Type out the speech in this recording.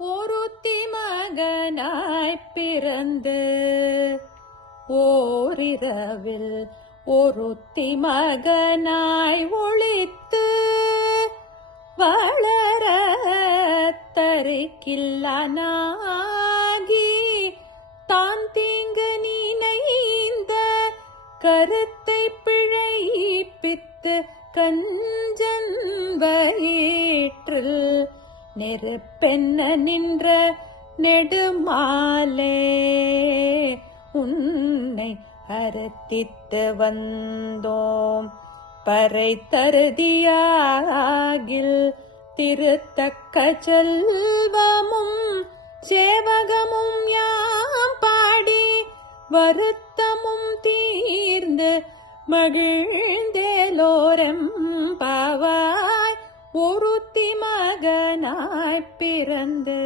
ஒருத்தி மகனாய் பிறந்து ஓரிரவில் ஒருத்தி மகனாய் ஒழித்து வளர தருக்கில்லானாகி தான் தீங்கு நினைந்த கருத்தை பிழைப்பித்து கஞ்சன் நெருப்பென்ன நின்ற நெடுமாலே உன்னை அறுத்தித்து வந்தோம். பறை தருதியாகில் திருத்தக்க செல்வமும் சேவகமும் யாம் பாடி வருத்தமும் தீர்ந்து மகிழ்ந்தேலோரம் பா ஒருத்தி பிறந்து